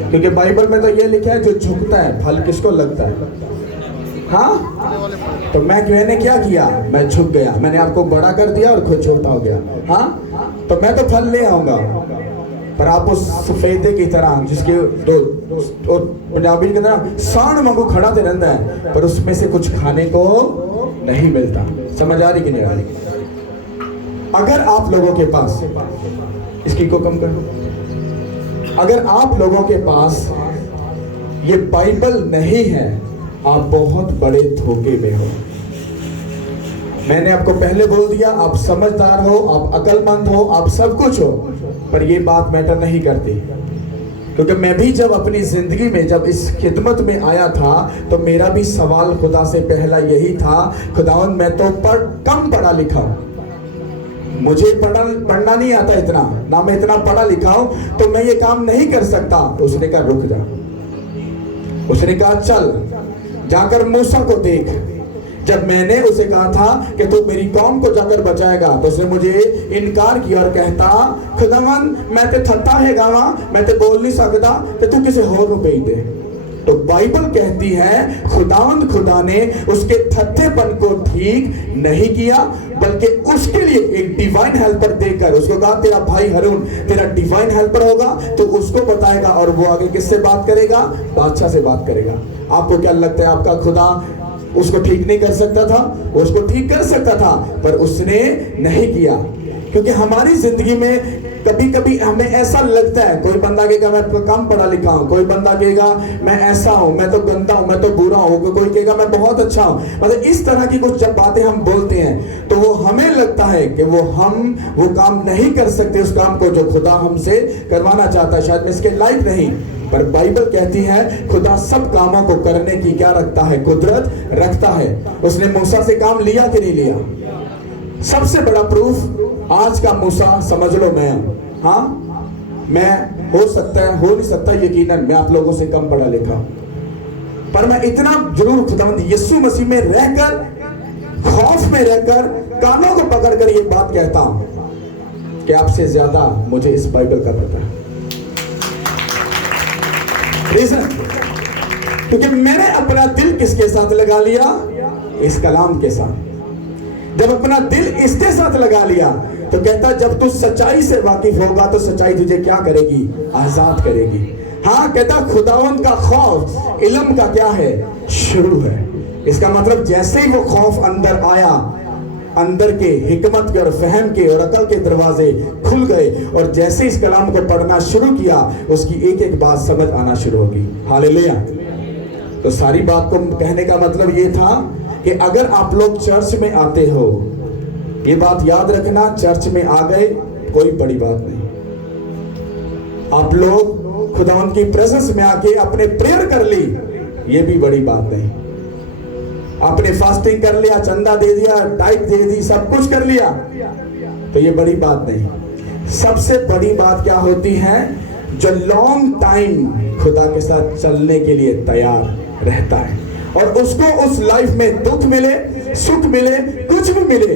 क्योंकि बाइबल में तो ये लिखा है जो झुकता है फल किसको लगता है। हाँ, तो मैंने क्या किया, मैं झुक गया, मैंने आपको बड़ा कर दिया और खुद छोटा हो गया। हाँ, तो मैं तो फल ले आऊंगा। पर आप उस सफेदे की तरह जिसके दो पंजाबी की तरह सांड वांगू खड़ा ते रहता है, पर उसमें से कुछ खाने को नहीं मिलता। समझ आ रही कि नहीं आ रही? अगर आप लोगों के पास, इसकी को कम करो, अगर आप लोगों के पास ये बाइबल नहीं है, आप बहुत बड़े धोखे में हो। मैंने आपको पहले बोल दिया, आप समझदार हो, आप अक्लमंद हो, आप सब कुछ हो, पर ये बात मैटर नहीं करती। क्योंकि मैं भी जब अपनी जिंदगी में जब इस खिदमत में आया था, तो मेरा भी सवाल खुदा से पहला यही था, खुदावन मैं तो कम पढ़ा लिखा हूं, मुझे पढ़ना नहीं आता इतना, ना मैं इतना पढ़ा लिखा हूं, तो मैं ये काम नहीं कर सकता। तो उसने कहा रुक जा, उसने कहा चल जाकर मूसा को देख। जब मैंने उसे कहा था कि तू मेरी कौम को जाकर बचाएगा, तो उसने मुझे इनकार किया और कहता खुदावन मैं ते थत्ता है गावा, मैं ते बोल नहीं सकता, कि तू किसी होर को भेज दे। तो बाइबल कहती है खुदावंद खुदा ने उसके थत्थेपन को ठीक नहीं किया, बल्कि उसके लिए एक डिवाइन हेल्पर देकर उसको कहा तेरा भाई हारून तेरा डिवाइन हेल्पर होगा, तो उसको बताएगा और वो आगे किससे बात करेगा, बादशाह से बात करेगा। आपको क्या लगता है आपका खुदा उसको ठीक नहीं कर सकता था? उसको ठीक कर सकता था, पर उसने नहीं किया। क्योंकि हमारी जिंदगी में कभी कभी हमें ऐसा लगता है, कोई बंदा कहेगा मैं कम पढ़ा लिखा हूं, कोई बंदा कहेगा मैं ऐसा हूं, मैं तो गंदा हूं, मैं तो बुरा हूं, कोई कहेगा मैं बहुत अच्छा हूं। मतलब इस तरह की कुछ जब बातें हम बोलते हैं, तो वो हमें लगता है कि वो काम नहीं कर सकते, उस काम को जो खुदा हमसे करवाना चाहता है, शायद मैं इसके लायक नहीं। पर बाइबल कहती है खुदा सब कामों को करने की क्या रखता है, कुदरत रखता है। उसने मूसा से काम लिया कि नहीं लिया? सबसे बड़ा प्रूफ आज का मूसा समझ लो मैं। हाँ, मैं हो सकता है, हो नहीं सकता यकीनन मैं आप लोगों से कम पढ़ा लिखा, पर मैं इतना जरूर खुदावंद यीशु मसीह में रहकर, खौफ में रहकर, कानों को पकड़कर ये बात कहता हूं कि आपसे ज्यादा मुझे इस बाइबल का पता है। रीजन, क्योंकि मैंने अपना दिल किसके साथ लगा लिया? इस कलाम के साथ। जब अपना दिल इसके साथ लगा लिया, तो कहता जब तू सच्चाई से वाकिफ होगा, तो सच्चाई तुझे क्या करेगी? आजाद करेगी। हाँ, कहता खुदावंद का खौफ इल्म का क्या है? शुरू है। इसका मतलब जैसे ही वो खौफ अंदर आया, अंदर के हिकमत के और फहम के और अकल के दरवाजे खुल गए, और जैसे इस कलाम को पढ़ना शुरू किया, उसकी एक एक बात समझ आना शुरू होगी। हालेलुया। तो सारी बात को कहने का मतलब ये था कि अगर आप लोग चर्च में आते हो, ये बात याद रखना, चर्च में आ गए कोई बड़ी बात नहीं। आप लोग खुदावंद की प्रेजेंस में आके अपने प्रेयर कर ली, ये भी बड़ी बात नहीं। आपने फास्टिंग कर लिया, चंदा दे दिया, टाइप दे दी, सब कुछ कर लिया, तो ये बड़ी बात नहीं। सबसे बड़ी बात क्या होती है? जो लॉन्ग टाइम खुदा के साथ चलने के लिए तैयार रहता है, और उसको उस लाइफ में दुख मिले, सुख मिले, कुछ भी मिले,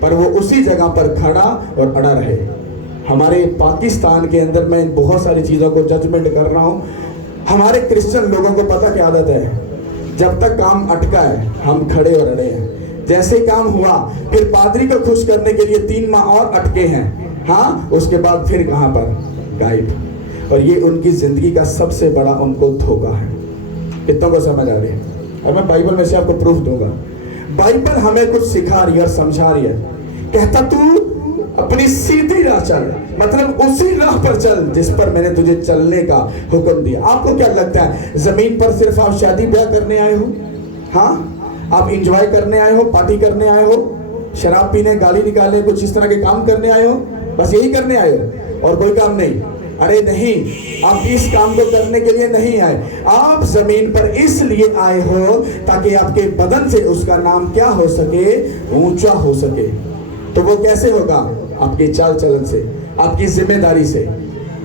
पर वो उसी जगह पर खड़ा और अड़ा रहे। हमारे पाकिस्तान के अंदर मैं बहुत सारी चीजों को जजमेंट कर रहा हूं। हमारे क्रिश्चियन लोगों को पता क्या आदत है, जब तक काम अटका है हम खड़े और अड़े हैं। जैसे काम हुआ, फिर पादरी को खुश करने के लिए 3 माह और अटके हैं। हाँ, उसके बाद फिर कहां पर? गायब। और ये उनकी जिंदगी का सबसे बड़ा उनको धोखा है। कितनों को समझ आ रही है? और मैं बाइबल में से आपको प्रूफ दूंगा। बाइबल हमें कुछ सिखा रही है और समझा रही है। कहता तू अपनी सीधी राह चल, मतलब उसी राह पर चल जिस पर मैंने तुझे चलने का हुक्म दिया। आपको क्या लगता है जमीन पर सिर्फ आप शादी ब्याह करने आए हो? हाँ, आप इंजॉय करने आए हो, पार्टी करने आए हो, शराब पीने, गाली निकालने, कुछ इस तरह के काम करने आए हो? बस यही करने आए हो और कोई काम नहीं? अरे नहीं, आप इस काम को करने के लिए नहीं आए। आप जमीन पर इसलिए आए हो ताकि आपके बदन से उसका नाम क्या हो सके? ऊंचा हो सके। तो वो कैसे होगा? आपकी चाल चलन से, आपकी जिम्मेदारी से।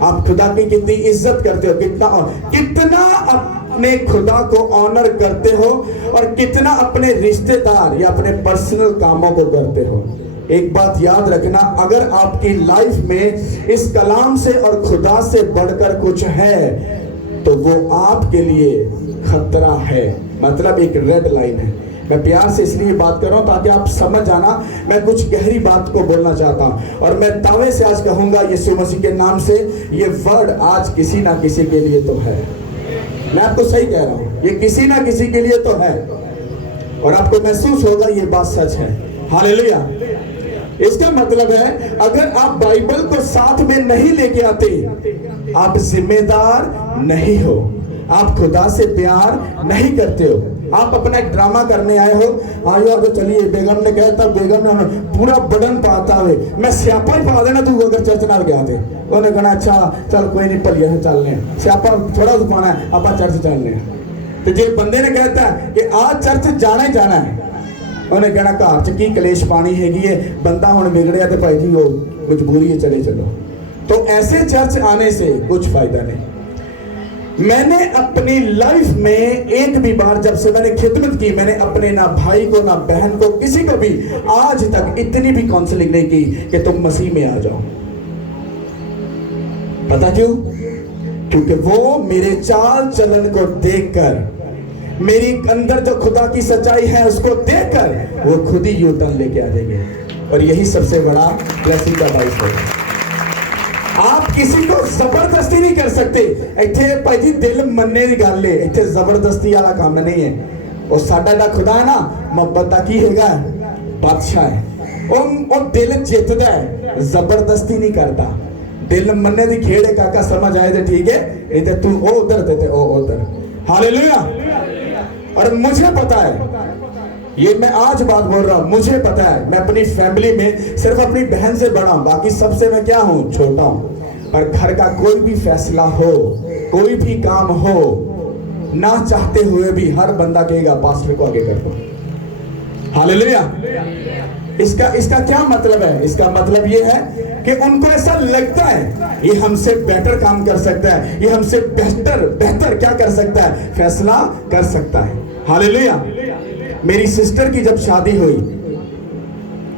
आप खुदा की कितनी इज्जत करते हो, कितना अपने खुदा को ऑनर करते हो, और कितना अपने रिश्तेदार या अपने पर्सनल कामों को करते हो। एक बात याद रखना, अगर आपकी लाइफ में इस कलाम से और खुदा से बढ़कर कुछ है, तो वो आपके लिए खतरा है, मतलब एक रेड लाइन है। मैं प्यार से इसलिए बात कर रहा हूं ताकि आप समझ जाना, मैं कुछ गहरी बात को बोलना चाहता हूं। और मैं दावे से आज कहूंगा यीशु मसीह के नाम से, ये वर्ड आज किसी ना किसी के लिए तो है। मैं आपको सही कह रहा हूं, ये किसी ना किसी के लिए तो है, और आपको महसूस होगा ये बात सच है। हालेलुया। इसका मतलब है अगर आप बाइबल को साथ में नहीं लेके आते, आप जिम्मेदार नहीं हो, आप खुदा से प्यार नहीं करते हो, आप अपना एक ड्रामा करने आए हो। आयो तो चलिए, बेगम ने कहता, बेगम ने पूरा बदन पाता हुए मैं स्यापा ही पा देना तू अगर चर्च नाल गया थे। उन्हें कहना अच्छा चल कोई नहीं भलिया से चलने, स्यापा थोड़ा सा पाना है, आप चर्च चलने। तो जे बंदे ने कहता कि आज चर्च जाना ही जाना है, उन्हें कहना घर च की कलेश पानी हैगी है, बंदा हुण बिगड़िया तो भाई जी वो मजबूरी है, चले चलो। तो ऐसे चर्च आने से कुछ फायदा नहीं। मैंने अपनी लाइफ में एक भी बार जब से मैंने खिदमत की, मैंने अपने ना भाई को ना बहन को किसी को भी आज तक इतनी भी काउंसलिंग नहीं की कि तुम मसीह में आ जाओ। पता क्यों? क्योंकि वो मेरे चाल चलन को देखकर, मेरी अंदर जो खुदा की सच्चाई है उसको देखकर वो खुद ही यू टर्न लेके आ जाएंगे। और यही सबसे बड़ा ब्लेसिंग का बाइस है। आप किसी को जबरदस्ती नहीं कर सकते। इत्थे भाई जी दिल मनने की गल है, इत्थे जबरदस्ती वाला काम नहीं है। और साडा दा खुदा है ना, मोहब्बत दा की हैगा, बादशाह है। वो दिल जितदा है, जबरदस्ती नहीं करता। दिल मनने की खेड़ है काका, समझ आए तो ठीक है, नहीं तो तू ओ उधर देते ओ उधर। हालेलुया। और मुझे पता है, ये मैं आज बात बोल रहा हूं, मुझे पता है मैं अपनी फैमिली में सिर्फ अपनी बहन से बड़ा हूं, बाकी सबसे मैं क्या हूं, छोटा हूं। और घर का कोई भी फैसला हो, कोई भी काम हो, ना चाहते हुए भी हर बंदा कहेगा पास्टर को आगे कर दो। हालेलुया। इसका क्या मतलब है? इसका मतलब ये है कि उनको ऐसा लगता है ये हमसे बेटर काम कर सकता है, ये हमसे बेहतर क्या कर सकता है, फैसला कर सकता है। हालेलुया। मेरी सिस्टर की जब शादी हुई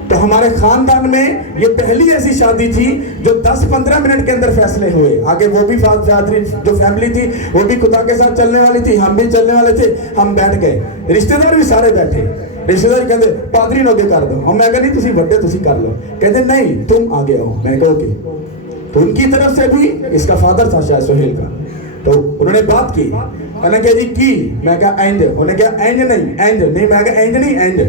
तो हमारे खानदान में ये पहली ऐसी शादी थी जो 10-15 मिनट के अंदर फैसले हुए। आगे वो भी जो फैमिली थी वो भी खुदा के साथ चलने वाली थी, हम भी चलने वाले थे। हम बैठ गए, रिश्तेदार भी सारे बैठे। रिश्तेदार कहते पादरी ने आगे कर दो, और मैं कहती तुसी बड़े तुसी कर लो। कहते नहीं तुम आगे आओ। मैं कहो कि तो उनकी तरफ से भी, इसका फादर था शायद सोहेल का, तो उन्होंने बात की। उन्होंने कहा जी की, मैं कहा एंड, उन्होंने कहा एंड नहीं, मैं कहा एंड नहीं एंड।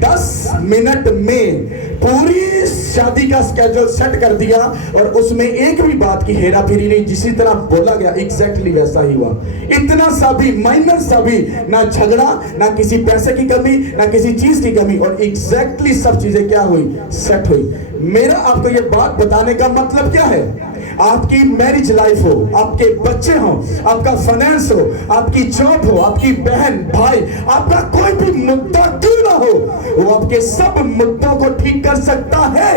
10 मिनट में पूरी शादी का स्केड्यूल सेट कर दिया, और उसमें एक भी बात की हेरा फेरी नहीं, जिसी तरह बोला गया एग्जैक्टली वैसा ही हुआ। इतना सा भी, माइनर सा भी, ना झगड़ा, ना किसी पैसे की कमी, ना किसी चीज की कमी, और एग्जैक्टली सब चीजें क्या हुई, सेट हुई। मेरा आपको ये बात बताने का मतलब क्या है? आपकी मैरिज लाइफ हो, आपके बच्चे हो, आपका फाइनेंस हो, आपकी जॉब हो, आपकी बहन भाई, आपका कोई भी मुद्दा क्यों ना हो, वो आपके सब मुद्दों को ठीक कर सकता है।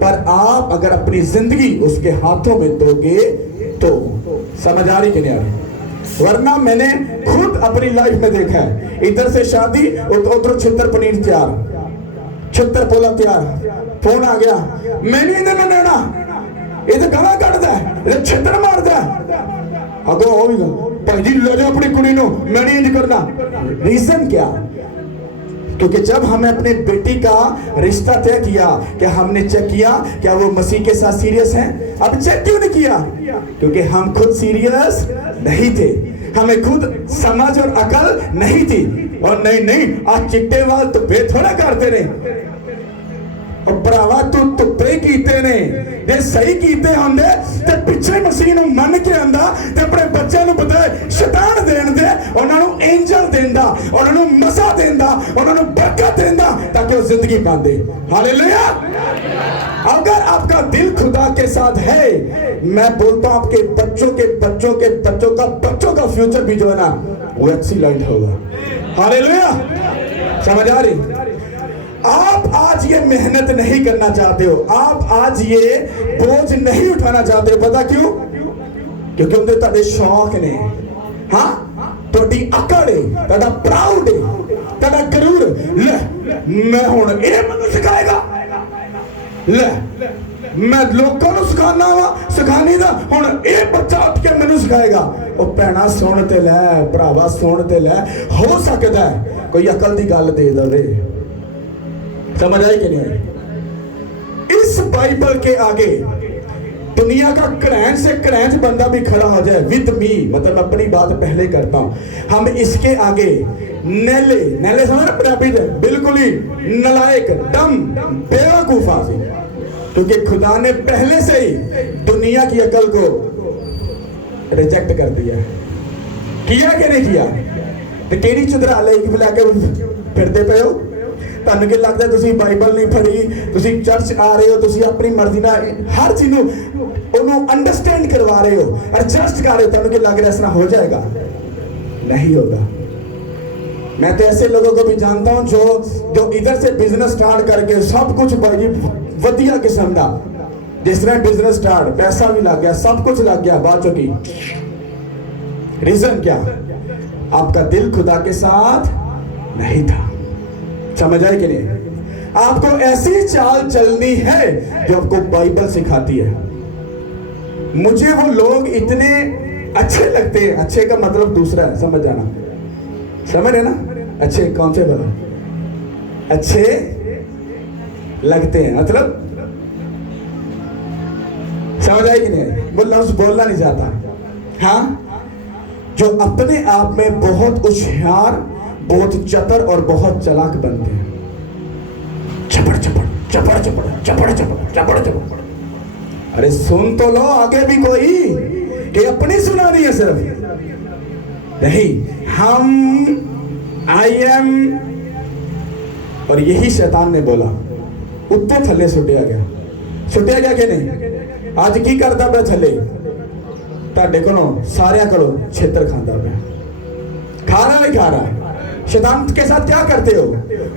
पर आप अगर अपनी जिंदगी उसके हाथों में दोगे तो, समझ आ रही कि नहीं आ रही? वरना मैंने खुद अपनी लाइफ में देखा है, इधर से शादी उधर छितर पनीर तैयार, छितर पोला तैयार, फोन आ गया, मैंने इधर ना लेना, ये तो गला कटदा है, ये छितर मारदा है। अगो होगा भाई जी ले लो अपनी कुड़ी नो, मैं नहीं इंज करना। रीजन क्या? क्योंकि जब हमने अपने बेटी का रिश्ता तय किया, क्या हमने चेक किया क्या वो मसीह के साथ सीरियस हैं? अब चेक क्यों नहीं किया? क्योंकि हम खुद सीरियस नहीं थे, हमें खुद समझ और अकल नहीं थी। और नहीं आज चिट्टे वाल तो बेथोड़ा करते रहे, और भरावा तू तुप्पे कीते ने, जे सही कीते होंदे ते पिछे मसीह नूं मन के आंदा ते अपने बच्चों नूं पता शैतान देण दे, उन्हां नूं एंजल देंदा, उन्हां नूं मसा देंदा, उन्हां नूं बरकत देंदा, ताकि वो जिंदगी पांदे। हालेलुया। अगर आपका दिल खुदा के साथ है, मैं बोलता हूं आपके बच्चों का फ्यूचर भी जो है ना वो एक्सीलेंट होगा। हालेलुया। समझ आ रही? आप आज ये मेहनत नहीं करना चाहते हो, आप आज ये बोझ नहीं उठाना चाहते हो। पता क्यों? क्योंकि उनके ताड़े शौक ने, हाँ तोड़ी अकड़ है, ताड़ा प्राउड है, ताड़ा गरूर। ले मैं हुण ये मैनूं सिखाएगा, ले मैं लोगों को सिखाना वा, सिखानी दा हुण ये बच्चा उठ के मैनूं सिखाएगा। ਉਹ ਭੈਣਾ ਸੁਣ ਤੇ ਲੈ, ਭਰਾਵਾ ਸੁਣ ਤੇ ਲੈ, ਹੋ ਸਕਦਾ ਹੈ ਕੋਈ ਅਕਲ ਦੀ ਗੱਲ ਦੇ ਦੇਵੇ। समझ आई कि नहीं? इस बाइबल के आगे दुनिया का क्रैंच से क्रैंच बंदा भी खड़ा हो जाए विद मी, मतलब अपनी बात पहले करता हूं, हम इसके आगे नेले नेले समझ रहे पंजाबी में, बिल्कुल ही नलायक डम बेवकूफ आदमी, क्योंकि खुदा ने पहले से ही दुनिया की अकल को रिजेक्ट कर दिया। किया कि नहीं किया? तो केड़ी चुदरा लेके बुला के फिरते पे हो? ਤੁਹਾਨੂੰ ਕੀ ਲੱਗਦਾ ਤੁਸੀਂ ਬਾਈਬਲ ਨਹੀਂ ਪੜ੍ਹੀ, ਤੁਸੀਂ ਚਰਚ ਆ ਰਹੇ ਹੋ, ਤੁਸੀਂ ਆਪਣੀ ਮਰਜ਼ੀ ਨਾਲ ਹਰ ਚੀਜ਼ ਨੂੰ ਉਹਨੂੰ ਅੰਡਰਸਟੈਂਡ ਕਰਵਾ ਰਹੇ ਹੋ, ਐਡਜਸਟ कर रहे हो, ਤੁਹਾਨੂੰ ਕੀ ਲੱਗ ਰਿਹਾ ਇਸ ਤਰ੍ਹਾਂ हो जाएगा? नहीं होगा। मैं तो ऐसे लोगों को भी जानता हूँ जो इधर से बिजनेस स्टार्ट करके सब कुछ भाई वधिया किस्म का, जिस तरह बिजनेस स्टार्ट, पैसा भी लग गया, सब कुछ लग गया, बाद चुकी। रीजन क्या? आपका दिल खुदा के साथ नहीं था। समझ आए कि नहीं? आपको ऐसी चाल चलनी है जो आपको बाइबल सिखाती है। मुझे वो लोग इतने अच्छे लगते हैं, अच्छे का मतलब दूसरा है, समझ जाना, समझ है ना? अच्छे कौन से बोला? अच्छे लगते हैं मतलब समझ आए कि नहीं? वो लफ्ज बोलना नहीं चाहता। हाँ, जो अपने आप में बहुत होशियार, बहुत चतुर और बहुत चालाक बनते हैं। चपड़ चपड़ चपड़ चपड़ चपड़ चपड़ चपड़ चपड़। अरे सुन तो लो आगे भी कोई, कि अपनी सुनानी है सिर्फ नहीं, हम आई एम, और यही शैतान ने बोला, उत्ते थले सुटिया गया। सुटिया गया कि नहीं? आज की करता पे थले ਤੁਹਾਡੇ ਕੋਲੋਂ सारिया को छेतर खाता पे, खा रहा नहीं खा रहा है। शैतान के साथ क्या करते हो?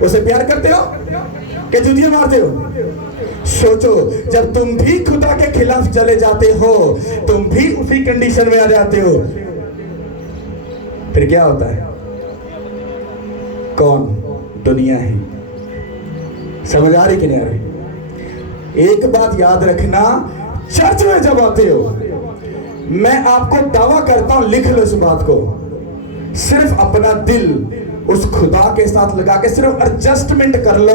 उसे प्यार करते हो कि जुदियां मारते हो? सोचो, जब तुम भी खुदा के खिलाफ चले जाते हो, तुम भी उसी कंडीशन में आ जाते हो, फिर क्या होता है? कौन? दुनिया है। समझ आ रही कि नहीं आ रही? एक बात याद रखना, चर्च में जब आते हो, मैं आपको दावा करता हूं, लिख लो इस बात को, सिर्फ अपना दिल उस खुदा के साथ लगा के सिर्फ एडजस्टमेंट कर लो,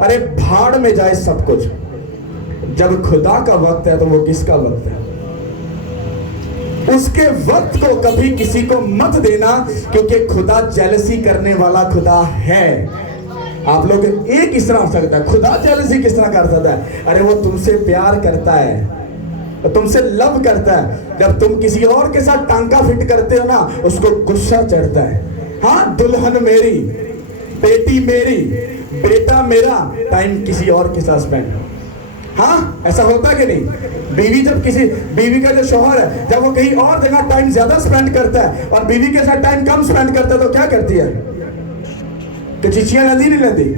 अरे भाड़ में जाए सब कुछ। जब खुदा का वक्त है तो वो किसका वक्त है? उसके वक्त को कभी किसी को मत देना, क्योंकि खुदा जेलसी करने वाला खुदा है। आप लोग एक किस तरह हो सकता है? खुदा जेलसी किस तरह कर सकता है? अरे वो तुमसे प्यार करता है, तुमसे लव करता है। जब तुम किसी और के साथ टांका फिट करते हो ना, उसको गुस्सा चढ़ता है। हाँ, दुल्हन मेरी, बेटी मेरी, बेटा मेरा, टाइम किसी और के साथ स्पेंड। हाँ, ऐसा होता कि नहीं? बीवी जब किसी, बीवी का जो शौहर है, जब वो कहीं और जगह टाइम ज्यादा स्पेंड करता है और बीवी के साथ टाइम कम स्पेंड करता है, तो क्या करती है? तो चिचियां लेंदी नहीं लेंदी?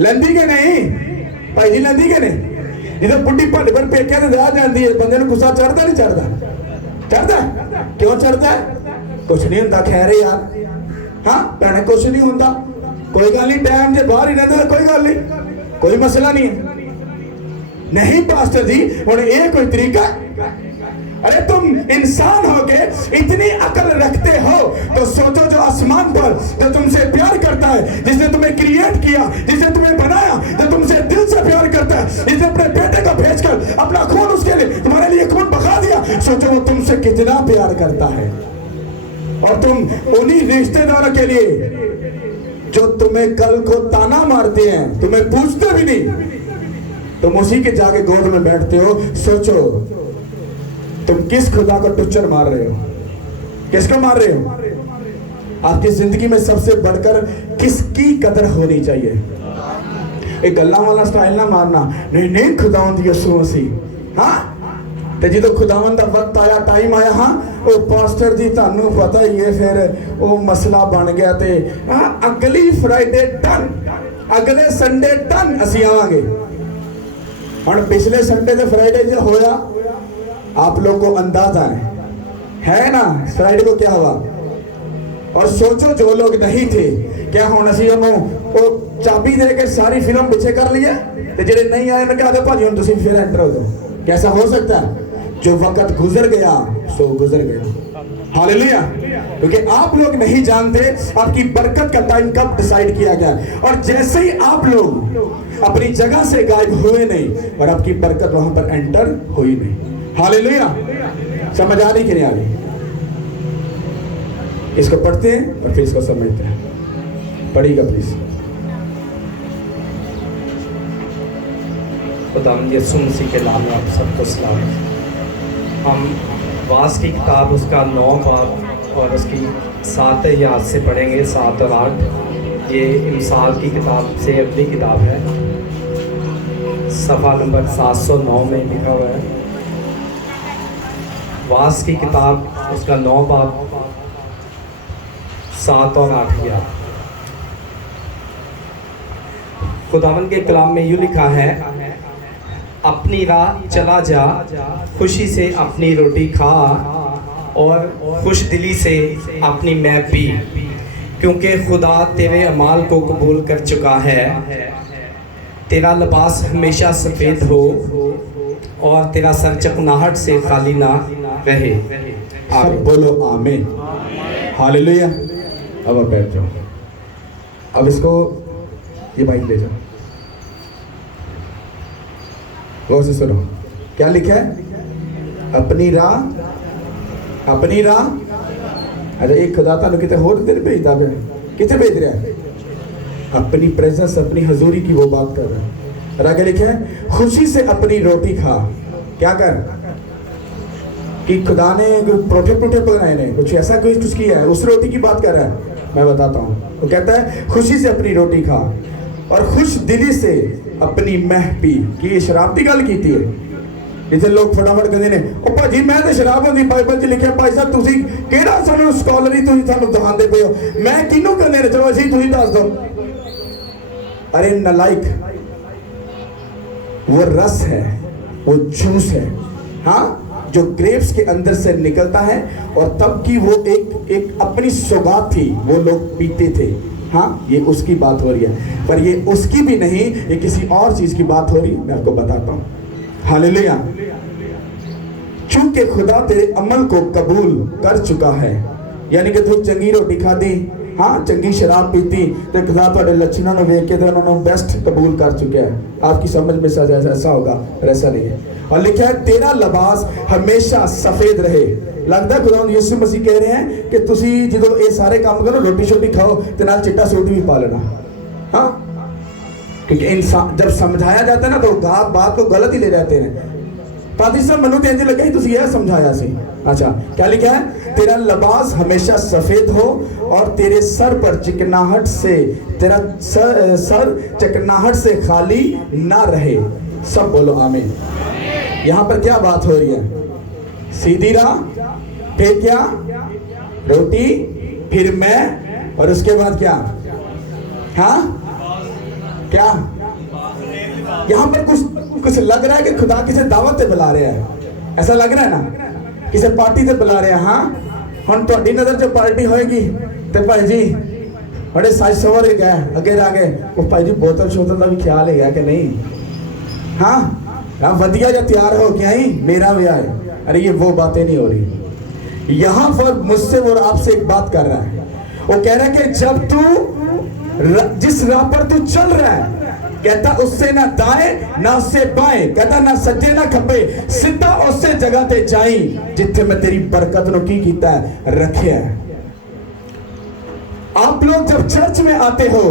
लेंदी के नहीं भाई जी, लेंदी के नहीं? जिसे बुढ़ी भट पर पेकिया से जा जाती है, बंदे को गुस्सा चढ़ता नहीं चढ़ता? चढ़ता है। क्यों चढ़ता है? कुछ नहीं होता, खैर है यार। हाँ भैने, कुछ नहीं होता, कोई गल नहीं, टाइम जो बाहर ही रहता, कोई गल नहीं, कोई मसला नहीं है। नहीं पास्टर जी, हुण ये कोई तरीका? अरे तुम इंसान हो के इतनी अकल रखते हो तो सोचो, जो आसमान पर जो तुमसे प्यार करता है, जिसने तुम्हें क्रिएट किया, जिसने तुम्हें बनाया, जो तुमसे दिल से प्यार करता है, जिसने अपने बेटे को भेजकर अपना खून उसके लिए, तुम्हारे लिए खून बहा दिया, सोचो वो तुमसे कितना प्यार करता है। और तुम उन्हीं रिश्तेदारों के लिए जो तुम्हें कल को ताना मारते हैं, तुम्हें पूछते भी नहीं, तुम उसी के जाके गोद में बैठते हो। सोचो तुम किस खुदा को टुच्चर मार रहे हो? किसको मार रहे हो? आपकी जिंदगी में सबसे बढ़कर किसकी कदर होनी चाहिए? एक गल्ला वाला स्टाइल ना मारना, नहीं नहीं खुदावंद यसू मसीह। हाँ, तो जो खुदावंद का वक्त आया, टाइम आया, हाँ वो पास्टर जी थानू पता ही है, फिर वो मसला बन गया, ते हाँ अगली फ्राइडे डन, अगले संडे डन असी आवांगे। और पिछले संडे तो फ्राइडे जो होया, आप लोग को अंदाजा है ना फ्राइडे को क्या हुआ? और सोचो जो लोग नहीं थे, क्या हम असी वो चाबी दे के सारी फिल्म पीछे कर लिए, तो जेडे नहीं आए मैं कहा भाजी हम तुम फिर एंटर हो जाओ। कैसा हो सकता है? जो वक्त गुजर गया सो गुजर गया। हालेलुया। क्योंकि आप लोग नहीं जानते आपकी बरकत का टाइम कब डिसाइड किया गया, और जैसे ही आप लोग अपनी जगह से गायब हुए नहीं और आपकी बरकत वहां पर एंटर हुई नहीं। हालेलुया। समझ आ रही कि नहीं आ रही? इसको पढ़ते हैं और फिर इसको समझते हैं। पढ़िएगा प्लीज। खुदावंद यीशु मसीह के नाम में आप सबको सलाम। हम वास की किताब उसका 9 बाब और उसकी 7 याद से पढ़ेंगे, 7 और 8। ये इमसाल की किताब से अपनी किताब है, सफ़ा नंबर 709 में लिखा हुआ है। वास की किताब उसका 9 बाब 7 और 8 याद। खुदावंद के कलाम में यूँ लिखा है, अपनी राह चला जा, खुशी से अपनी रोटी खा और खुश दिली से अपनी मैं पी, क्योंकि खुदा तेरे अमाल को कबूल कर चुका है। तेरा लिबास हमेशा सफ़ेद हो और तेरा सर चकनाहट से खाली ना रहे। सब बोलो आमीन। हालेलुया। अब आप बैठ जाओ। अब इसको ये बाइक ले जाओ, गौर से सुनो क्या लिखा है। अपनी राह, अपनी राह। अरे एक खुदा था कितने होर दिन भेजता पे, कितने भेज रहा है? अपनी प्रेजेंस, अपनी हजूरी की वो बात कर रहा है। और आगे लिखा है, खुशी से अपनी रोटी खा। क्या कर कि खुदा ने परोठे परोठे बनाए ने, कुछ ऐसा कुछ किया है, उस रोटी की बात कर रहा है। मैं बताता हूँ। वो कहता है खुशी से अपनी रोटी खा और खुश दिली से अपनी मह पी। कि ये शराब की गल की है। इतने लोग फटाफट कहते हैं, ओ भाजी मैं तो शराब होंगी, बाइबल च लिखा। भाई साहब तुसी केड़ा सानू स्कॉलरी तुसी सानू दखांदे पे हो, मैं किनू कहने ने, चलो असी तुसी दस दो। अरे नलायक, वो रस है, वो जूस है, हाँ, जो ग्रेप्स के अंदर से निकलता है। और तब की वो एक अपनी सौगात थी, वो लोग पीते थे। हाँ, ये उसकी बात हो रही है, पर ये उसकी भी नहीं, ये किसी और चीज की बात हो रही। मैं आपको बताता हूँ। हालेलुया। चूंकि खुदा तेरे अमल को कबूल कर चुका है, यानी कि तू चंगी रोटी खादी, हाँ, चंगी शराब पीती, तो खुदा तेरे लक्षणों को देख के तो उन्होंने बेस्ट कबूल कर चुका है। आपकी समझ में सजा ऐसा होगा, ऐसा नहीं है। और लिखा है, तेरा लिबास हमेशा सफेद रहे। लगता है खुदा यीशु मसीह कह रहे हैं कि तुसी जो ये सारे काम करो, रोटी शोटी खाओ, तो नाल चिट्टा सूट भी पा लेना। हाँ, क्योंकि इंसान जब समझाया जाता है ना, तो बात को गलत ही ले जाते हैं। पादी साहब मनु तो इंज लगे तुसी यह समझाया सी। अच्छा, क्या लिखा है? तेरा लिबास हमेशा सफेद हो और तेरे सर पर चिकनाहट से, तेरा सर चिकनाहट से खाली ना रहे। सब बोलो आमीन। यहाँ पर क्या बात हो रही है? सीधी राह, फिर क्या? रोटी, फिर मैं, और उसके बाद क्या? हाँ, क्या? यहाँ पर कुछ लग रहा है कि खुदा किसी दावत से बुला रहे हैं। ऐसा लग रहा है ना, किसी पार्टी से बुला रहे हैं। हाँ, हम थोड़ी नजर जो पार्टी होएगी तो भाई जी बड़े साज सवर गए अगे आगे, वो भाई जी बोतल शोतल का भी ख्याल है कि नहीं? हाँ, वधिया या तैयार हो क्या ही मेरा ब्याह है। अरे ये वो बातें नहीं हो रही। यहाँ पर मुझसे और आपसे एक बात कर रहा है। वो कह रहा है कि जब तू जिस राह पर तू चल रहा है, कहता उससे ना दाएं ना उससे बाएं, कहता ना सज्जे ना खब्बे, सीधा उससे जगह ते जाई जिथे मैं तेरी बरकत नो की कीता है रखे है। आप लोग जब चर्च में आते हो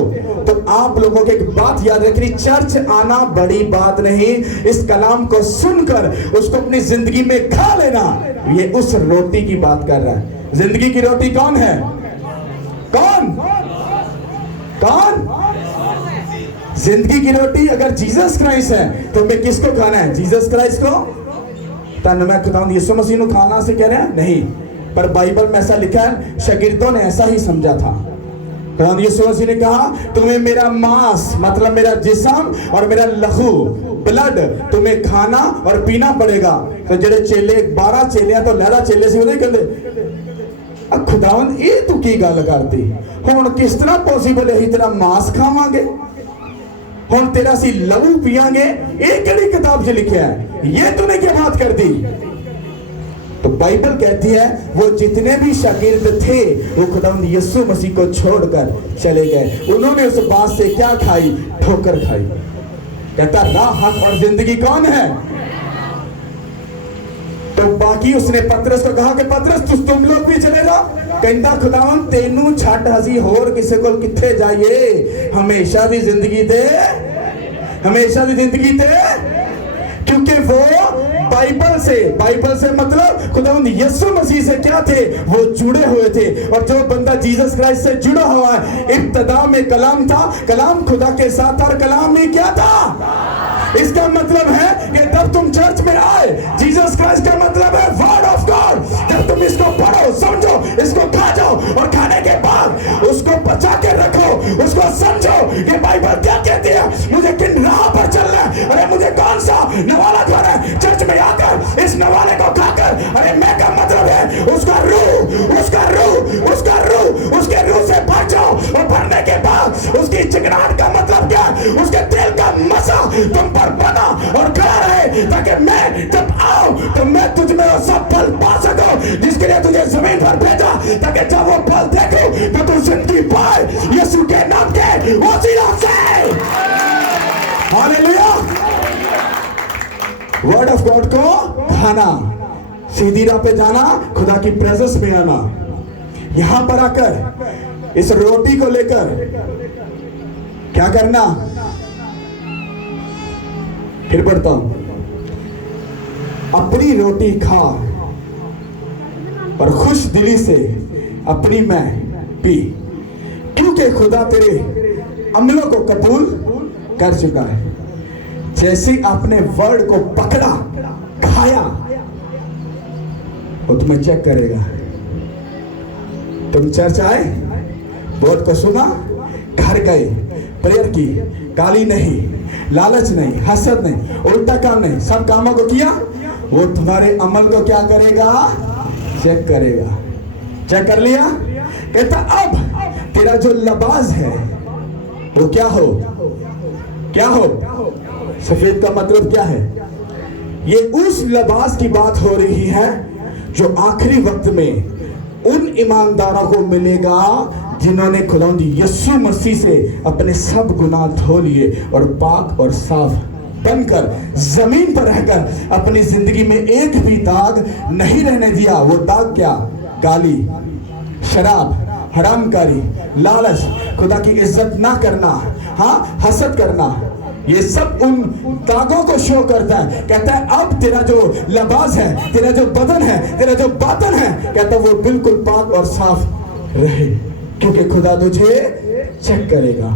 तो आप लोगों को एक बात याद रखनी, चर्च आना बड़ी बात नहीं, इस कलाम को सुनकर उसको अपनी जिंदगी में खा लेना, ये उस रोटी की बात कर रहा है। जिंदगी की रोटी कौन है? कौन? कौन? जिंदगी की रोटी अगर जीसस क्राइस्ट है तो मैं किसको खाना है? जीसस क्राइस्ट को। तन मैं खुदा यीशु मसीह को खाना से कह रहे हैं नहीं, पर बाइबल में ऐसा लिखा है, शागिर्दों ने ऐसा ही समझा था। खुदा यीशु मसीह ने कहा तुम्हें मेरा मांस मतलब मेरा जिस्म और मेरा लहू ब्लड तुम्हें खाना और पीना पड़ेगा। तो जेडे चेले 12 चेले तो लहरा चेले से उन्हें कहते खुदावंद ये तू की गल करती, हुण किस तरह पॉसिबल है तेरा मांस खावांगे, हुण तेरा सी लहू पियांगे, ये केड़ी किताब च लिखा है? ये तूने क्या बात कर दी? तो बाइबल कहती है वो जितने भी शागिर्द थे वो खुदावंद यीशु मसीह को छोड़कर चले गए। उन्होंने उस बात से क्या खाई? ठोकर खाई। कहता राह, हक और जिंदगी कौन है? तो बाकी उसने पतरस को कहा कि पतरस तुम लोग भी चले जाओ। कहता खुदावंद तेनू छट हसी होर किसी को किथे जाइए, हमेशा दी जिंदगी दे, हमेशा दी जिंदगी दे। क्योंकि वो बाइबल से मतलब खुदावंद यीशु मसीह से क्या थे? वो जुड़े हुए थे। और जो बंदा जीसस क्राइस्ट से जुड़ा हुआ है, इब्तिदा में कलाम था, कलाम खुदा के साथ, और कलाम में क्या था? इसका मतलब है कि जब तुम चर्च में आए, जीसस क्राइस्ट का मतलब है वर्ड ऑफ गॉड। जब तुम इसको पढ़ो, समझो, इसको खा जाओ, और खाने के बाद उसको बचा के रखो, उसको समझो कि बाइबल क्या कहती है, मुझे किन राह पर चलना है। अरे मुझे कौन सा नवाला खाना है? चर्च में आकर इस नवाले को खाकर, अरे मैं का मतलब है उसका रूह उसके रूह से भर जाओ। और भरने के बाद उसकी चिकनाहट का मतलब क्या? उसके तेल का मसा तुम पर बना और खड़ा रहे, ताकि मैं जब आऊं तो मैं तुझ में वो सब फल पा सकूं जिसके लिए तुझे जमीन पर भेजा, ताकि जब वो फल देखूं तो तू जिंदगी पाए यीशु के नाम के वसीला से। हालेलुया। वर्ड ऑफ गॉड को खाना, सीधी राह पे जाना, खुदा की प्रेजेंस में आना। यहां पर आकर इस रोटी को लेकर क्या करना? फिर पढ़ता हूं, अपनी रोटी खा और खुश दिली से अपनी मैं पी, क्योंकि खुदा तेरे अमलों को कबूल कर चुका है। जैसे आपने वर्ड को पकड़ा, खाया, वो तुम्हें चेक करेगा। तुम चर्च आए, वर्ड को सुना, घर गए, प्रेयर की, गाली नहीं, लालच नहीं, हसद नहीं, उल्टा काम नहीं, सब कामों को किया, वो तुम्हारे अमल को क्या करेगा? चेक करेगा। चेक कर लिया? कहता अब तेरा जो लबास है वो क्या हो? क्या हो? सफेद का मतलब क्या है? ये उस लबास की बात हो रही है जो आखिरी वक्त में उन ईमानदारों को मिलेगा जिन्होंने खुदावंद यीशु मसीह से अपने सब गुनाह धो लिए और पाक और साफ बनकर जमीन पर रहकर अपनी जिंदगी में एक भी दाग नहीं रहने दिया। वो दाग क्या? गाली, शराब, हरामकारी, लालच, खुदा की इज्जत ना करना, हाँ, हसद करना, ये सब उन दागों को शो करता है। कहता है अब तेरा जो लबास है, तेरा जो बदन है, तेरा जो बातन है, कहता है वो बिल्कुल पाक और साफ रहे, क्योंकि खुदा तुझे चेक करेगा।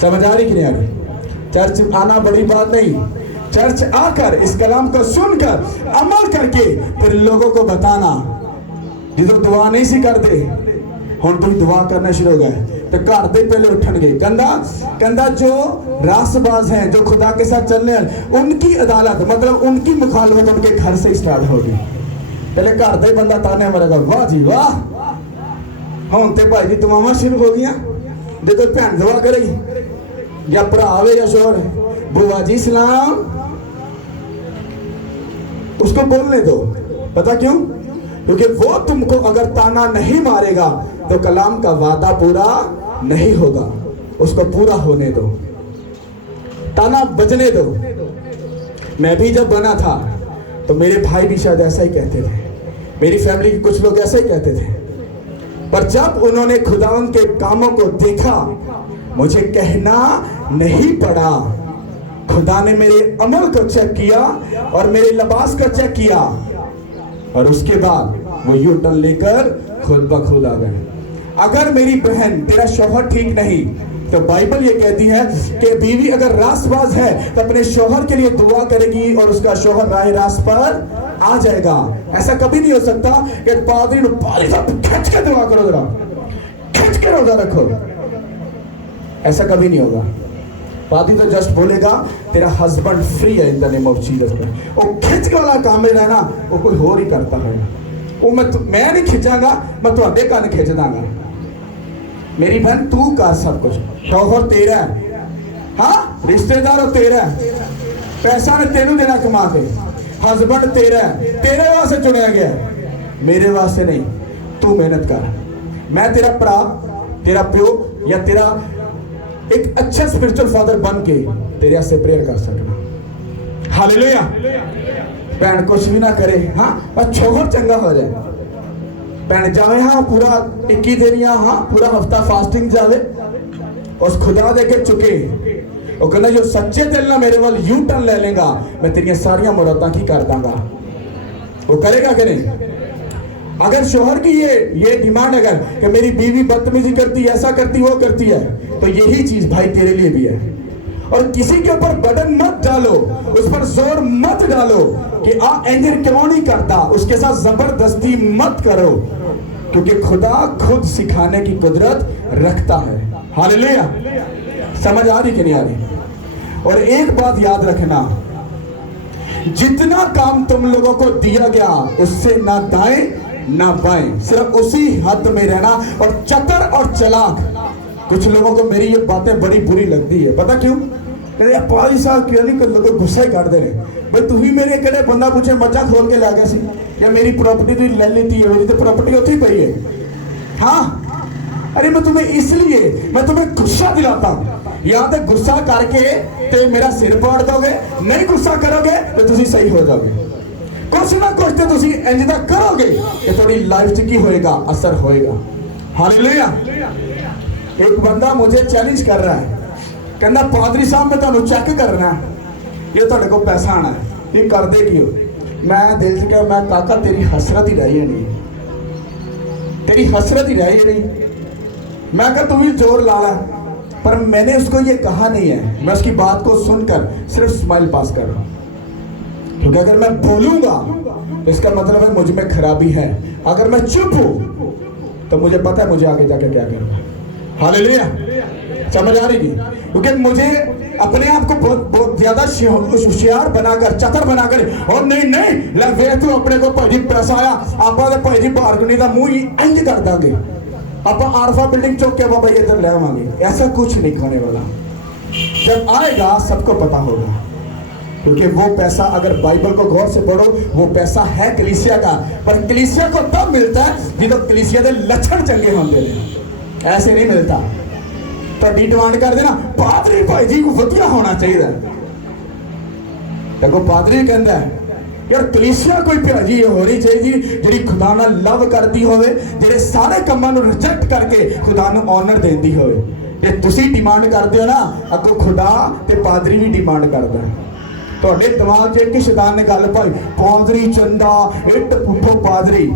समझ आ रही कि नहीं आ रही? चर्च आना बड़ी बात नहीं, चर्च आकर इस कलाम को सुनकर अमल करके फिर लोगों को बताना। जो दुआ नहीं सी करते, हुण तुम दुआ करना शुरू हो गए तो घर दे पहले उठणगे। कंधा जो रासबाज हैं, जो खुदा के साथ चलने हैं, उनकी अदालत मतलब उनकी मुखालफत उनके घर से स्टार्ट होगी। पहले घर दे बंदा ताने मारेगा, वाह जी वाह, हुण ते भाई जी दुआवां शुरू हो गईयां। जे कोई भैन दुआ करेगी या भरा आवे या शोर, बुआ जी सलाम, उसको बोलने दो। पता क्यों? क्योंकि वो तुमको अगर ताना नहीं मारेगा तो कलाम का वादा पूरा नहीं होगा। उसको पूरा होने दो, ताना बजने दो। मैं भी जब बना था तो मेरे भाई भी शायद ऐसा ही कहते थे, मेरी फैमिली के कुछ लोग ऐसा ही कहते थे, पर जब उन्होंने खुदावंद के कामों को देखा, मुझे कहना नहीं पड़ा। खुदा ने मेरे अमल को चेक किया और मेरे लिबास को चेक किया, और उसके बाद वो यू टर्न लेकर खुद ब खुद आ गए। अगर मेरी बहन, तेरा शौहर ठीक नहीं, तो बाइबल ये कहती है कि बीवी अगर रासबाज है तो अपने शौहर के लिए दुआ करेगी और उसका शौहर राह रास पर आ जाएगा। ऐसा कभी नहीं हो सकता कि पादरी ने पाली साहब खींच के दुआ करो, जरा खींच के रोजा रखो, ऐसा कभी नहीं होगा। पादरी तो जस्ट बोलेगा तेरा हस्बैंड फ्री है in the name of Jesus. वो खिंच वाला काम है ना, वो कोई और ही करता है। वो मैं नहीं खिंचागा, मैं तुहाडे कन खिंच दांगा। मेरी बहन तू कर सब कुछ, शौहर तेरा है, हाँ, रिश्तेदार तेरा है, पैसा ने तेनू देना कमा के, हस्बैंड तेरा है, तेरे वास्ते चुनिया गया, मेरे वास्ते नहीं। तू मेहनत कर, मैं तेरा भरा, तेरा प्यो या तेरा एक अच्छा स्पिरिचुअल फादर बन के तेरे वास्ते प्रेयर कर सकना। हालेलुया। भैन कुछ भी ना करे, हाँ बस छोकर चंगा हो जाए। भैन जावे हाँ पूरा 21 दिन या हाँ पूरा हफ्ता फास्टिंग जावे, उस खुदा दे के चुके, वो कहना जो सच्चे दिल ना मेरे वाल यू टर्न ले लेगा, मैं तेरिया सारिया मुरादां की कर दांगा। वो करेगा कि नहीं? अगर शोहर की ये डिमांड अगर कि मेरी बीवी बदतमीजी करती है, ऐसा करती, वो करती है, तो यही चीज भाई तेरे लिए भी है। और किसी के ऊपर बटन मत डालो, उस पर जोर मत डालो कि एंजर क्यों नहीं करता, उसके साथ जबरदस्ती मत करो, क्योंकि खुदा खुद सिखाने की कुदरत रखता है। हालेलुया। समझ आ रही कि नहीं आ रही? और एक बात याद रखना, जितना काम तुम लोगों को दिया गया उससे ना दाएं ना बाएं, सिर्फ उसी हद में रहना। और चतर और चालाक, कुछ लोगों को मेरी ये बातें बड़ी बुरी लगती है, पता क्यों? पाजी साहब क्यों नहीं कर लोग गुस्सा ही कर दे रहे भाई, तू ही मेरे कड़े बंदा पूछे मचा खोल के ला गया सी, या मेरी प्रॉपर्टी तो ले लेती है, मेरी तो प्रॉपर्टी होती ही पई है। हाँ अरे मैं तुम्हें गुस्सा दिलाता हूं, यहां तक गुस्सा करके तो मेरा सिर फाड़ दोगे, नहीं गुस्सा करोगे तो तुम सही हो जाओगे। कुछ ना कुछ तो तुम इंज तक करोगे कि थोड़ी लाइफ च की होएगा, असर होएगा। हालेलुया। एक बंदा मुझे चैलेंज कर रहा है, कहना पादरी साहब मैं तुम्हें चेक करना है, ये थोड़े को पैसा आना है, ये कर दे क्यों? मैं दिल से कहा, मैं काका तेरी हसरत ही रही है नहीं, तेरी हसरत ही रही है नहीं। मैं कहा तू भी जोर ला ला, पर मैंने उसको ये कहा नहीं है, मैं उसकी बात को सुनकर सिर्फ स्माइल पास कर रहा हूं, क्योंकि अगर मैं बोलूंगा तो इसका मतलब है मुझ में खराबी है। अगर मैं चुप हूं तो मुझे पता है मुझे आगे जाकर क्या करना है। हालेलुया। समझ आ रही? क्योंकि मुझे अपने आप को बहुत ज्यादा होशियार बनाकर, चतर बनाकर, और नहीं वे तू अपने को भाई पैसा आया आप भाई बारगनी का मुंह ही इंज कर देंगे, आप आरफा बिल्डिंग चौक के बाबा इधर ले आवांगे, ऐसा कुछ नहीं होने वाला। जब आएगा सबको पता होगा, क्योंकि वो पैसा अगर बाइबल को गौर से पढ़ो, वो पैसा है कलीसिया का, पर कलीसिया को तब मिलता है जो कलीसिया के लक्षण चंगे होंगे, ऐसे नहीं मिलता। तो डिमांड कर देना पादरी भाई जी को वधिया होना चाहिए, देखो पादरी कहता है यार कलीसिया कोई भाजी होनी चाहिए जी खुदा नाल लव करती होवे, जेडे सारे कामां नूं रिजेक्ट करके खुदा नूं ऑनर देंदी होवे। जे तुसीं डिमांड करदे हो ना, अगों खुदा ते पादरी भी डिमांड करदा है। तुहाडे दिमाग 'च एक शैतान ने गल पाई, पादरी चंदा इट पुठो पादरी,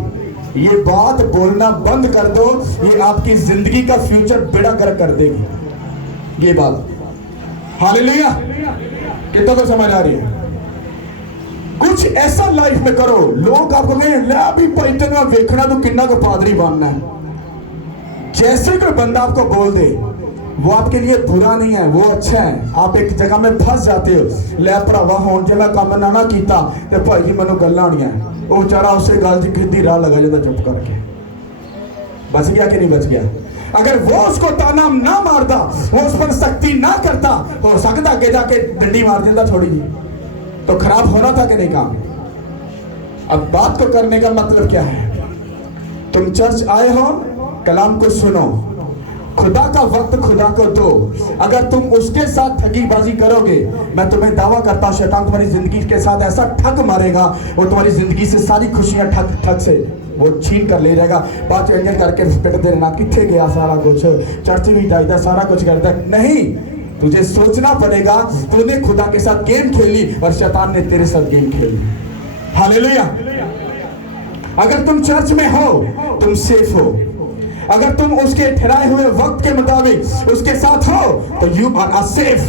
ये बात बोलना बंद कर दो, ये आपकी जिंदगी का फ्यूचर बेड़ा गर्क कर देगी ये बात। हालेलुया। कितना तो समझ आ रही है? कुछ ऐसा लाइफ में करो, लोग आपको कहें ले अभी भाई तेरे देखना तो कितना को पादरी बनना है। जैसे कोई बंदा आपको बोल दे, वो आपके लिए बुरा नहीं है, वो अच्छा है। आप एक जगह में फंस जाते हो, ले भरावा हुण जे मैं काम ना ना कीता ते भाई जी मैनूं गल्लां आउणियां, वो बेचारा उसे गल च खिद्दी राह लगा जाता चुप करके। बच गया कि नहीं बच गया? अगर वो उसको ताना ना मारता, वो उस पर सख्ती ना करता, हो सकता आगे जाके डंडी मार देता थोड़ी जी, तो खराब होना था कि नहीं काम। अब बात को करने का मतलब क्या है? तुम चर्च आए हो, कलाम को सुनो, खुदा का वक्त खुदा को दो। अगर तुम उसके साथ ठगीबाजी करोगे, मैं तुम्हें दावा करता हूं शैतान तुम्हारी जिंदगी के साथ ऐसा ठग मारेगा, वो तुम्हारी जिंदगी से सारी खुशियां ठग से वो छीन कर ले जाएगा। बात एंजल करके पिट दे रहना, किथे गया सारा कुछ, चर्च भी जाता सारा कुछ करता नहीं। तुझे सोचना पड़ेगा, तूने खुदा के साथ गेम खेली और शैतान ने तेरे साथ गेम खेली। हालेलुया। अगर तुम चर्च में हो तुम सेफ हो, अगर तुम उसके ठहराए हुए वक्त के मुताबिक उसके साथ हो तो यू आर सेफ।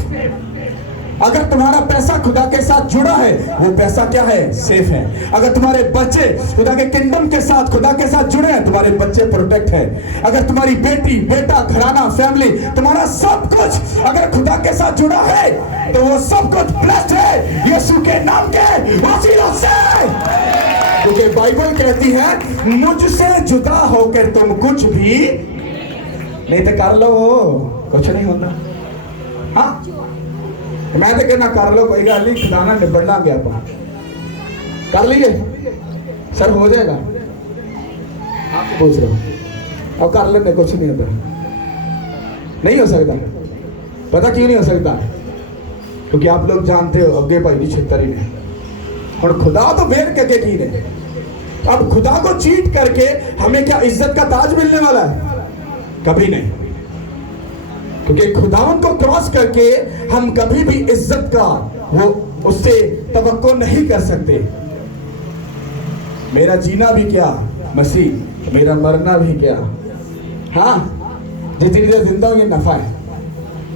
अगर तुम्हारा पैसा खुदा के साथ जुड़ा है, वो पैसा क्या है? सेफ है। अगर तुम्हारे बच्चे खुदा के किंगडम के साथ, खुदा के साथ जुड़े हैं, तुम्हारे बच्चे प्रोटेक्ट है। अगर तुम्हारी बेटी, बेटा, घराना, फैमिली, तुम्हारा सब कुछ अगर खुदा के साथ जुड़ा है तो वो सब कुछ ब्लेस्ड है यीशु के नाम के वसीला से। क्योंकि बाइबल कहती है मुझसे जुदा होकर तुम कुछ भी नहीं तो कर लो, कुछ नहीं होता। हाँ मैं तो कहना कर लो, कोई गल नहीं, खुदा नाल निबड़ लांगे आपां। कर लिए सर, हो जाएगा? आपसे पूछ रहा हूँ। अब कर लेने, कुछ नहीं होता। नहीं हो सकता। पता क्यों नहीं हो सकता? क्योंकि आप लोग जानते हो अगे भाई की छितरी ने और खुदा तो बेर के की ने। अब खुदा को चीट करके हमें क्या इज्जत का ताज मिलने वाला है? कभी नहीं। क्योंकि खुदावन को क्रॉस करके हम कभी भी इज्जत का वो उससे तवक्को नहीं कर सकते। मेरा जीना भी क्या मसीह, मेरा मरना भी क्या। हाँ, जितनी देर जिंदा हूं ये नफा है।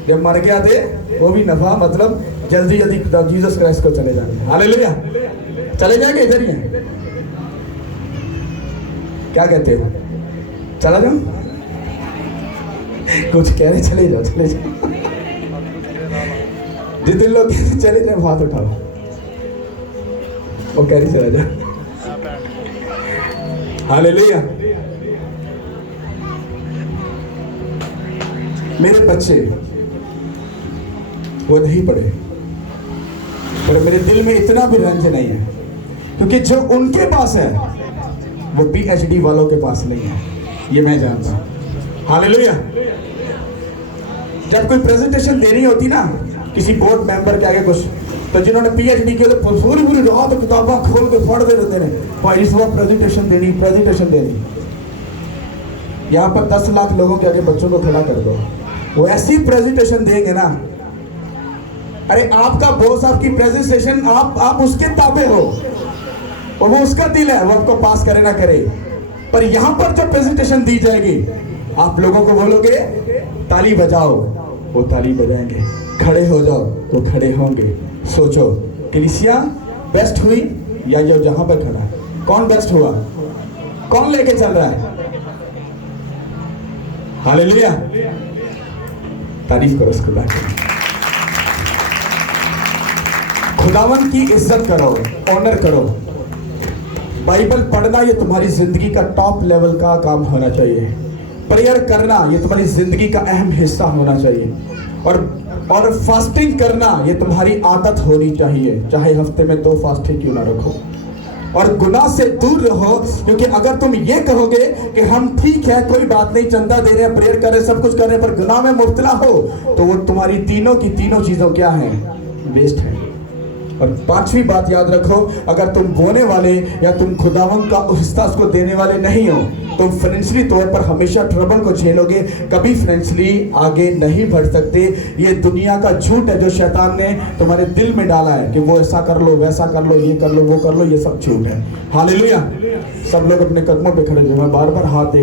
जब मर गया थे वो भी नफा, मतलब जल्दी जल्दी जीसस क्राइस्ट को चले जाएंगे। हालेलुया, चले जाएंगे, इधर ही है। क्या कहते हो, चला जाऊं? कुछ कह रहे, चले जाओ चले जाओ। जितने लोग चले जाए हाथ उठाओ, वो कह रही चला जाओ। हालेलुया। मेरे बच्चे वो नहीं पढ़े, पर मेरे दिल में इतना भी रंज नहीं है, क्योंकि जो उनके पास है वो PhD वालों के पास नहीं है, ये मैं जानता हूं। हालेलुया। जब कोई प्रेजेंटेशन देनी होती ना किसी बोर्ड मेंबर के आगे कुछ, तो जिन्होंने PhD किया तो पूरी पूरी रात किताबें खोल के पढ़ते रहते हैं, भाई इस वक्त प्रेजेंटेशन देनी। यहाँ पर 10 लाख लोगों के आगे बच्चों को खड़ा कर दो, वो ऐसी प्रेजेंटेशन देंगे ना। अरे आपका बॉस आपकी प्रेजेंटेशन, आप उसके ताबे हो और वो उसका दिल है, वो आपको पास करे ना करे। पर यहाँ पर जो प्रेजेंटेशन दी जाएगी, आप लोगों को बोलोगे ताली बजाओ, वो ताली बजाएंगे, खड़े हो जाओ वो खड़े होंगे। सोचो कलीसिया बेस्ट हुई या जो जहां पर खड़ा है? कौन बेस्ट हुआ? कौन लेके चल रहा है? हालेलुया, तारीफ करो उसको। खुदावन की इज्जत करो, ऑनर करो। बाइबल पढ़ना ये तुम्हारी जिंदगी का टॉप लेवल का काम होना चाहिए। प्रेयर करना ये तुम्हारी जिंदगी का अहम हिस्सा होना चाहिए। और फास्टिंग करना ये तुम्हारी आदत होनी चाहिए, चाहे हफ्ते में 2 फास्टिंग क्यों ना रखो। और गुनाह से दूर रहो, क्योंकि अगर तुम ये कहोगे कि हम ठीक है, कोई बात नहीं, चंदा दे रहे हैं, प्रेयर कर रहे हैं, सब कुछ कर रहे हैं, पर गुनाह में मुब्तला हो, तो वो तुम्हारी तीनों की तीनों चीजों क्या है? वेस्ट है। और 5वीं बात याद रखो, अगर तुम बोने वाले या तुम खुदावन का हिस्सा उसको देने वाले नहीं हो, तुम फाइनेंशियली तौर पर हमेशा ट्रबल को झेलोगे, कभी फाइनेंशियली आगे नहीं बढ़ सकते। ये दुनिया का झूठ है जो शैतान ने तुम्हारे दिल में डाला है कि वो ऐसा कर लो, वैसा कर लो, ये कर लो, वो कर लो, ये सब झूठ है। हालेलुया। सब लोग अपने कदमों पे खड़े हो, मैं बार बार हाथ